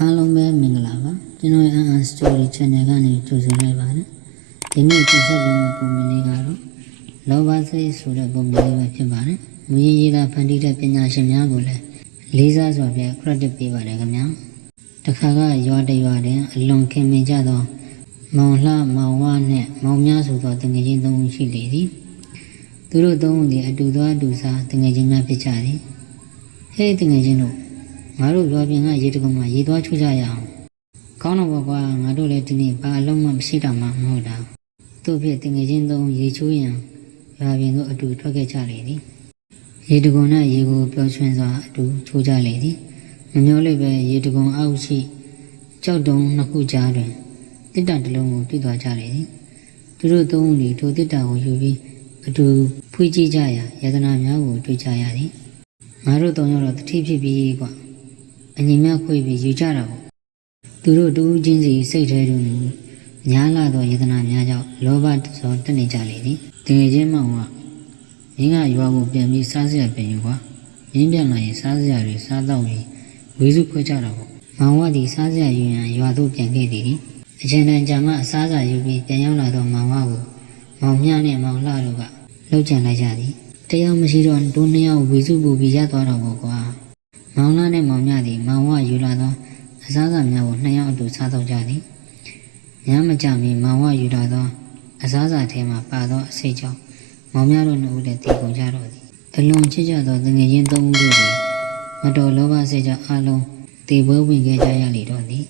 အားလုံးပဲမင်္ဂလာပါကျွန်တော်ရဲ့ Story Channel ကနေကြိုဆိုလိုက်ပါတယ်ဒီနေ့တင်ဆက်ပေးမယ့်ပုံမြင်လေးကတော့လောဘစိတ်ဆိုတဲ့ပုံမြင်လေးပဲဖြစ်ပါတယ်မူရင်းရေးသားဖန်တီးတဲ့ပညာရှင်များကိုလည်းလေးစားစွာဖြင့် credit ပေးပါတယ်ခင်ဗျာတခါကရွာတရွာတွင်အလွန်ခင်မင်ကြသောမောင်လှမောင်ဝနှင့်မောင်များဆိုသောတငယ်ချင်းသုံးဦးရှိလေသည်သူတို့သုံးဦးသည်အတူသောအတူစားတငယ်ချင်းများဖြစ်ကြသည်ဟေးတငယ်ချင်းတို့ငါတို့ရွာပြင်ကရေတကုံမှာရေသွားချိုးကြရအောင်ကောင်းတော့ဘောကွာငါတို့လည်းဒီနေ့ဘာအလုံးမှမရှိတာမှမဟုတ်တာသူ့ဖြစ်တငယ်ချင်းသုံးရေချိုးရန်ရွာပြင်တို့အတူထွက်ခဲ့ကြလေသည်ရေတကုံနဲ့ရေကိုပျော်ရွှင်စွာအတူချိုးကြလေသည်မမျောလေးပဲရေတကုံအောက်ရှိကြောက်တုံနှစ်ခုကြားတွင်တစ်တတစ်လုံးကိုတွေ့သွားကြလေသည်သူတို့သုံးဦးသည်ထိုတစ်တကိုယူပြီးအတူဖွေးကြည့်ကြရာယတနာများကိုတွေ့ကြရသည်ငါတို့သုံးယောက်တော့တတိဖြစ်ပြီးကွာအညီများခွေပြီးယူကြတာပေါ့သူတို့တူးချင်းစီစိတ်ထဲတွင်များလာသောယတနာများကြောင့်လောဘသောတက်နေကြလေသည်တကယ်ချင်းမောင်ကမင်းကရွာကိုပြန်ပြီးစားစရာပြန်ယူကွာမင်းပြန်လာရင်စားစရာတွေစားတော့ပြီးဝေစုခွဲကြတာပေါ့မောင်ကဒီစားစရာယူရန်ရွာသို့ပြန်ခဲ့သည်အချိန်တန်ကြာမှအစားအစာယူပြီးပြန်ရောက်လာသောမောင်ကိုမောင်မြနဲ့မောင်လှတို့ကလှုပ်ကြံလိုက်ကြသည်တရားမရှိတော့ဒုနှစ်ယောက်ဝေစုပူပြီးရသွားတော့ပေါ့ကွာမောင်လှနဲ့မောင်မြသည်မောင်ဝယူလာသောအစားအစာများကိုနှစ်ယောက်အတူစားတော့ကြသည်ညမကြမီမောင်ဝယူလာသောအစားအစာထဲမှပါသောအစိတ်ကြောင့်မောင်မြတို့နှစ်ဦးလည်းတည်ကုန်ကြတော့သည်အလွန်ချစ်ကြသောတငယ်ချင်းသုံးဦးတို့သည်မတော်လောဘစိတ်ကြောင့်အလုံးတည်ပွဲဝင်ခဲ့ကြရလေတော့သည်